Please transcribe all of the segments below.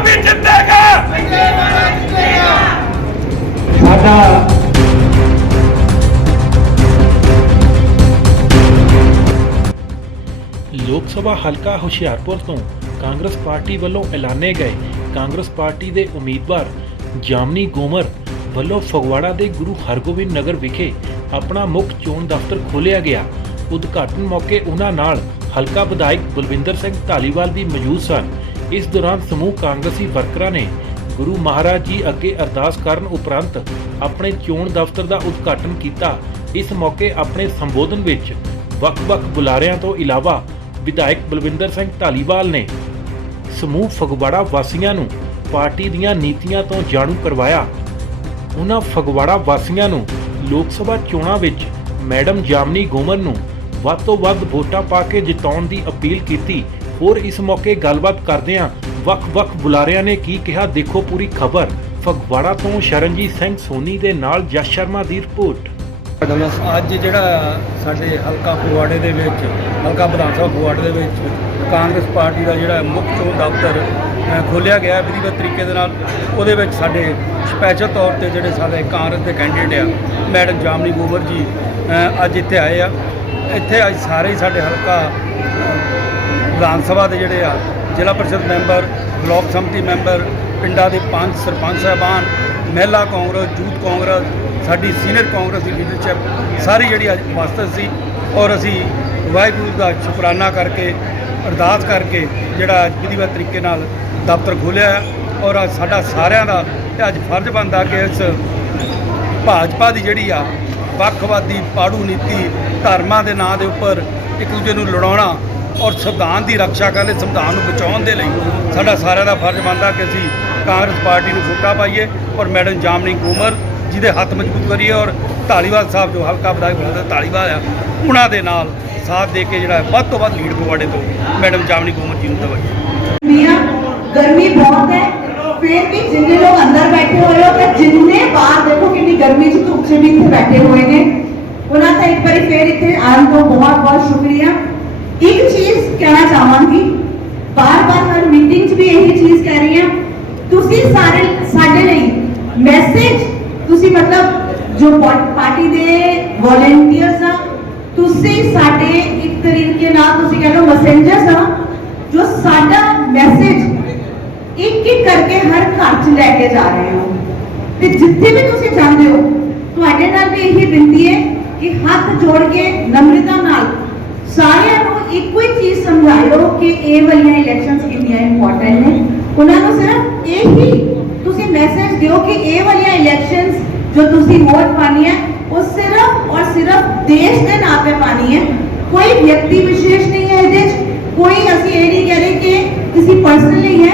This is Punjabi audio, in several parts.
ਵੀ ਜਿੱਤੇਗਾ। ਸੰਜੇ ਸਾਡਾ ਲੋਕ ਸਭਾ ਹਲਕਾ ਹੁਸ਼ਿਆਰਪੁਰ ਤੋਂ ਕਾਂਗਰਸ ਪਾਰਟੀ ਵੱਲੋਂ ਐਲਾਨੇ ਗਏ ਕਾਂਗਰਸ ਪਾਰਟੀ ਦੇ ਉਮੀਦਵਾਰ ਜਾਮਨੀ ਗੋਮਰ ਵੱਲੋਂ ਫਗਵਾੜਾ ਦੇ ਗੁਰੂ ਹਰਗੋਬਿੰਦ ਨਗਰ ਵਿਖੇ ਆਪਣਾ ਮੁੱਖ ਚੋਣ ਦਫ਼ਤਰ ਖੋਲ੍ਹਿਆ ਗਿਆ। ਉਦਘਾਟਨ ਮੌਕੇ ਉਹਨਾਂ ਨਾਲ ਹਲਕਾ ਵਿਧਾਇਕ ਬਲਵਿੰਦਰ ਸਿੰਘ ਢਾਲੀਵਾਲ ਵੀ ਮੌਜੂਦ ਸਨ। ਇਸ ਦੌਰਾਨ ਸਮੂਹ ਕਾਂਗਰਸੀ ਵਰਕਰਾਂ ਨੇ ਗੁਰੂ ਮਹਾਰਾਜ ਜੀ ਅੱਗੇ ਅਰਦਾਸ ਕਰਨ ਉਪਰੰਤ ਆਪਣੇ ਚੋਣ ਦਫ਼ਤਰ ਦਾ ਉਦਘਾਟਨ ਕੀਤਾ। ਇਸ ਮੌਕੇ ਆਪਣੇ ਸੰਬੋਧਨ ਵਿੱਚ ਵੱਖ-ਵੱਖ ਬੁਲਾਰਿਆਂ ਤੋਂ ਇਲਾਵਾ ਵਿਧਾਇਕ ਬਲਵਿੰਦਰ ਸਿੰਘ ਢਾਲੀਵਾਲ ਨੇ ਸਮੂਹ ਫਗਵਾੜਾ ਵਾਸੀਆਂ ਨੂੰ ਪਾਰਟੀ ਦੀਆਂ ਨੀਤੀਆਂ ਤੋਂ ਜਾਣੂ ਕਰਵਾਇਆ। ਉਹਨਾਂ ਫਗਵਾੜਾ ਵਾਸੀਆਂ ਨੂੰ ਲੋਕ ਸਭਾ ਚੋਣਾਂ ਵਿੱਚ ਮੈਡਮ ਜਾਮਨੀ ਗੋਮਰ ਨੂੰ ਵੱਧ ਤੋਂ ਵੱਧ ਵੋਟਾਂ ਪਾ ਕੇ ਜਿਤਾਉਣ ਦੀ ਅਪੀਲ ਕੀਤੀ। ਹੋਰ ਇਸ ਮੌਕੇ ਗੱਲਬਾਤ ਕਰਦਿਆਂ ਵੱਖ-ਵੱਖ ਬੁਲਾਰਿਆਂ ਨੇ ਕੀ ਕਿਹਾ? ਦੇਖੋ ਪੂਰੀ ਖਬਰ। ਫਗਵਾੜਾ ਤੋਂ ਸ਼ਰਨਜੀਤ ਸਿੰਘ ਸੋਨੀ ਦੇ ਨਾਲ ਜਸ ਸ਼ਰਮਾ ਦੀ ਰਿਪੋਰਟ। ਅੱਜ ਜਿਹੜਾ ਸਾਡੇ ਹਲਕਾ ਫਗਵਾੜੇ ਦੇ ਵਿੱਚ, ਹਲਕਾ ਵਿਧਾਨ ਸਭਾ ਫਗਵਾੜੇ ਦੇ ਵਿੱਚ ਕਾਂਗਰਸ ਪਾਰਟੀ ਦਾ ਜਿਹੜਾ ਮੁੱਖ ਚੋਣ ਦਫ਼ਤਰ ਖੋਲ੍ਹਿਆ ਗਿਆ ਵਿਧੀਵਤ ਤਰੀਕੇ ਦੇ ਨਾਲ। ਉਹਦੇ ਵਿੱਚ ਸਾਡੇ ਸਪੈਸ਼ਲ ਤੌਰ ਤੇ ਜਿਹੜੇ ਸਾਡੇ ਕਾਂਗਰਸ ਦੇ ਕੈਂਡੀਡੇਟ ਆ, ਮੈਡਮ ਜਾਮਨੀ ਗੋਬਰ ਜੀ ਅੱਜ ਇੱਥੇ ਆਏ ਆ। ਇੱਥੇ ਅੱਜ ਸਾਰੇ ਹੀ ਸਾਡੇ ਹਲਕਾ ਵਿਧਾਨ ਸਭਾ ਦੇ ਜਿਹੜੇ ਆ, ਜ਼ਿਲ੍ਹਾ ਪਰਿਸ਼ਦ ਮੈਂਬਰ, ਬਲਾਕ ਸੰਮਤੀ ਮੈਂਬਰ, ਪਿੰਡਾਂ ਦੇ ਪੰਜ ਸਰਪੰਚ ਸਾਹਿਬਾਨ, ਮਹਿਲਾ ਕਾਂਗਰਸ, ਯੂਥ ਕਾਂਗਰਸ, ਸਾਡੀ ਸੀਨੀਅਰ ਕਾਂਗਰਸ ਦੀ ਲੀਡਰਸ਼ਿਪ ਸਾਰੀ ਜਿਹੜੀ ਅੱਜ ਉਪਸਥਿਤ ਸੀ ਔਰ ਅਸੀਂ ਵਾਹਿਗੁਰੂ ਦਾ ਸ਼ੁਕਰਾਨਾ ਕਰਕੇ, ਅਰਦਾਸ ਕਰਕੇ ਜਿਹੜਾ ਅੱਜ ਵਿਧੀਵਤ ਤਰੀਕੇ ਨਾਲ ਦਫ਼ਤਰ ਖੋਲ੍ਹਿਆ ਹੈ ਔਰ ਅੱਜ ਸਾਡਾ ਸਾਰਿਆਂ ਦਾ ਇਹ ਅੱਜ ਫਰਜ਼ ਬਣਦਾ ਕਿ ਇਸ ਭਾਜਪਾ ਦੀ ਜਿਹੜੀ ਆ ਵੱਖਵਾਦੀ ਪਾੜੂ ਨੀਤੀ ਧਰਮਾਂ ਦੇ ਨਾਂ ਦੇ ਉੱਪਰ ਇੱਕ ਦੂਜੇ ਨੂੰ ਲੜਾਉਣਾ ਔਰ ਸੰਵਿਧਾਨ ਦੀ ਰੱਖਿਆ ਕਰਨ ਲਈ ਸੰਵਿਧਾਨ ਨੂੰ ਬਚਾਉਣ ਦੇ ਲਈ ਸਾਡਾ ਸਾਰਿਆਂ ਦਾ ਫਰਜ਼ ਬਣਦਾ ਕਿ ਅਸੀਂ ਕਾਂਗਰਸ ਪਾਰਟੀ ਨੂੰ ਫੁੱਟਾ ਪਾਈਏ ਔਰ ਮੈਡਮ ਜਾਮਨੀ ਗੂਮਰ ਜਿਹਦੇ ਹੱਥ ਮਜ਼ਬੂਤ ਕਰੀਏ ਔਰ ਢਾਲੀਵਾਲ ਸਾਹਿਬ ਜੋ ਹਲਕਾ ਵਿਧਾਇਕ ਬਣਦਾ ਢਾਲੀਵਾਲ ਆ, ਉਹਨਾਂ ਦੇ ਨਾਲ ਸਾਥ ਦੇ ਕੇ ਜਿਹੜਾ ਵੱਧ ਤੋਂ ਵੱਧ ਲੀਡ ਪਵਾੜੇ ਤੋਂ ਮੈਡਮ ਜਾਮਨੀ ਗੂਮਰ ਜੀ ਨੂੰ ਦਵਾਈ ਗਰਮੀ ਬਹੁਤ ਹੈ, ਫਿਰ ਵੀ ਜਿੰਨੇ ਲੋਕ ਅੰਦਰ ਬੈਠੇ ਹੋਏ ਹੋ ਤੇ ਜਿੰਨੇ ਬਾਹਰ ਦੇਖੋ ਕਿੰਨੀ ਗਰਮੀ ਚ ਧੁੱਪ ਵੀ ਇੱਥੇ ਬੈਠੇ ਹੋਏ ਨੇ। ਉਹਨਾਂ ਦਾ ਇੱਕ ਵਾਰੀ ਫੇਰ ਇੱਥੇ ਆਉਣ ਤੋਂ ਬਹੁਤ ਬਹੁਤ ਸ਼ੁਕਰੀਆ। ਇੱਕ ਚੀਜ਼ ਕਹਿਣਾ ਚਾਹਾਂਗੀ ਬਾਰ-ਬਾਰ ਹਰ ਮੀਟਿੰਗ 'ਚ ਵੀ ਇਹੀ ਚੀਜ਼ ਕਹਿ ਰਹੀ ਹਾਂ ਤੁਸੀਂ ਸਾਰੇ ਸਾਡੇ ਲਈ ਮੈਸੇਜ ਤੁਸੀਂ ਮਤਲਬ ਜੋ ਪਾ- ਪਾਰਟੀ ਦੇ ਵੋਲੰਟੀਅਰਸ ਆ ਤੁਸੀਂ ਸਾਡੇ ਇੱਕ ਤਰੀਕੇ ਨਾਲ ਤੁਸੀਂ ਕਹਿੰਦੇ ਮੈਸੇਂਜਰਸ ਆ ਜੋ ਸਾਡਾ ਮੈਸੇਜ ਇੱਕ ਇੱਕ ਕਰਕੇ ਹਰ ਘਰ 'ਚ ਲੈ ਕੇ ਜਾ ਰਹੇ ਹੋ ਤੇ ਜਿੱਥੇ ਵੀ ਤੁਸੀਂ ਜਾਂਦੇ ਹੋ ਤੁਹਾਡੇ ਨਾਲ ਵੀ ਇਹੀ ਬੇਨਤੀ ਹੈ ਕਿ ਹੱਥ ਜੋੜ ਕੇ ਨમ્રਤਾ ਨਾਲ ਸਾਰਿਆਂ ਨੂੰ ਇੱਕੋ ਹੀ ਚੀਜ਼ ਸਮਝਾਇਓ ਕਿ ਇਹ ਵਾਲੀਆਂ ਇਲੈਕਸ਼ਨਸ ਕਿੰਨੀਆਂ ਇੰਪੋਰਟੈਂਟ ਨੇ ਉਹਨਾਂ ਨੂੰ ਸਿਰਫ ਇਹੀ ਤੁਸੀਂ ਮੈਸੇਜ ਦਿਓ ਕਿ ਇਹ ਵਾਲੀਆਂ ਇਲੈਕਸ਼ਨਸ ਜੋ ਤੁਸੀਂ ਵੋਟ ਪਾਣੀ ਹੈ ਉਹ ਸਿਰਫ ਔਰ ਸਿਰਫ ਦੇਸ਼ ਦੇ ਨਾਂ ਤੇ ਪਾਣੀ ਹੈ ਕੋਈ ਵਿਅਕਤੀ ਵਿਸ਼ੇਸ਼ ਨਹੀਂ ਹੈ ਇਹਦੇ 'ਚ ਕੋਈ ਅਸੀਂ ਇਹ ਨਹੀਂ ਕਹਿ ਰਹੇ ਕਿ ਕਿਸੇ ਪਰਸਨ ਲਈ ਹੈ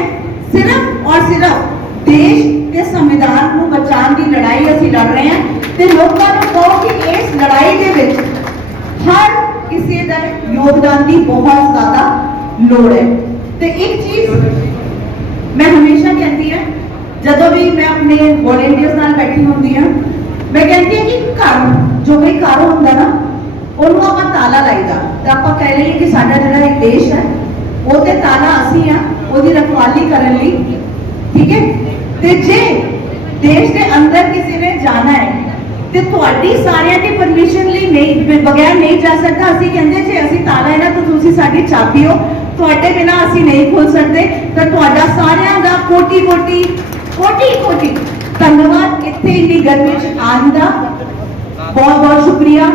ਸਿਰਫ ਔਰ ਸਿਰਫ ਦੇਸ਼ ਤੇ ਸੰਵਿਧਾਨ ਨੂੰ ਬਚਾਉਣ ਦੀ ਲੜਾਈ ਅਸੀਂ ਲੜ ਰਹੇ ਹਾਂ ਤੇ ਲੋਕਾਂ ਨੂੰ ਕਹੋ ਕਿ ਇਸ ਲੜਾਈ ਦੇ ਵਿੱਚ ਹਰ ਕਿਸੇ ਯੋਗਦਾਨ ਦੀ ਬਹੁਤ ਜ਼ਿਆਦਾ ਲੋੜ ਹੈ। ਤੇ ਇੱਕ ਚੀਜ਼ ਮੈਂ ਹਮੇਸ਼ਾ ਕਹਿੰਦੀ ਹਾਂ, ਜਦੋਂ ਵੀ ਮੈਂ ਆਪਣੇ ਵੋਲੰਟੀਅਰਸ ਨਾਲ ਬੈਠੀ ਹੁੰਦੀ ਹਾਂ, ਮੈਂ ਕਹਿੰਦੀ ਹਾਂ ਕਿ ਘਰ, ਜੋ ਵੀ ਘਰ ਹੁੰਦਾ ਨਾ, ਉਹਨੂੰ ਆਪਾਂ ਤਾਲਾ ਲਾਈਦਾ। ਤਾਂ ਆਪਾਂ ਕਹਿ ਲਈਏ ਕਿ ਸਾਡਾ ਜਿਹੜਾ ਇੱਕ ਦੇਸ਼ ਹੈ, ਉਹ ਤੇ ਤਾਲਾ ਅਸੀਂ ਆ ਉਹਦੀ ਰਖਵਾਲੀ ਕਰਨ ਲਈ। ਠੀਕ ਹੈ? ਤੇ ਜੇ ਦੇਸ਼ ਦੇ ਅੰਦਰ ਕਿਸੇ ਨੇ ਜਾਣਾ ਹੈ ਤੇ ਤੁਹਾਡੀ ਸਾਰਿਆਂ ਦੀ ਪਰਮਿਸ਼ਨ ਲਈ ਨਹੀਂ ਬਗੈਰ ਨਹੀਂ ਜਾ ਸਕਦਾ, ਅਸੀਂ ਕਹਿੰਦੇ ਜੇ ਅਸੀਂ ਤਾਲਾ ਹੈ ਨਾ ਤੁਸੀਂ ਸਾਡੀ ਚਾਬੀ ਹੋ, ਤੁਹਾਡੇ ਬਿਨਾ ਅਸੀਂ ਨਹੀਂ ਖੋਲ ਸਕਦੇ, ਤਾਂ ਤੁਹਾਡਾ ਸਾਰਿਆਂ ਦਾ ਕੋਟੀ ਕੋਟੀ ਕੋਟੀ ਕੋਟੀ ਧੰਨਵਾਦ, ਇੱਥੇ ਇੰਨੀ ਗਰਮੀ ਚ ਆਉਣ ਦਾ। ਬਹੁਤ ਬਹੁਤ ਸ਼ੁਕਰੀਆ।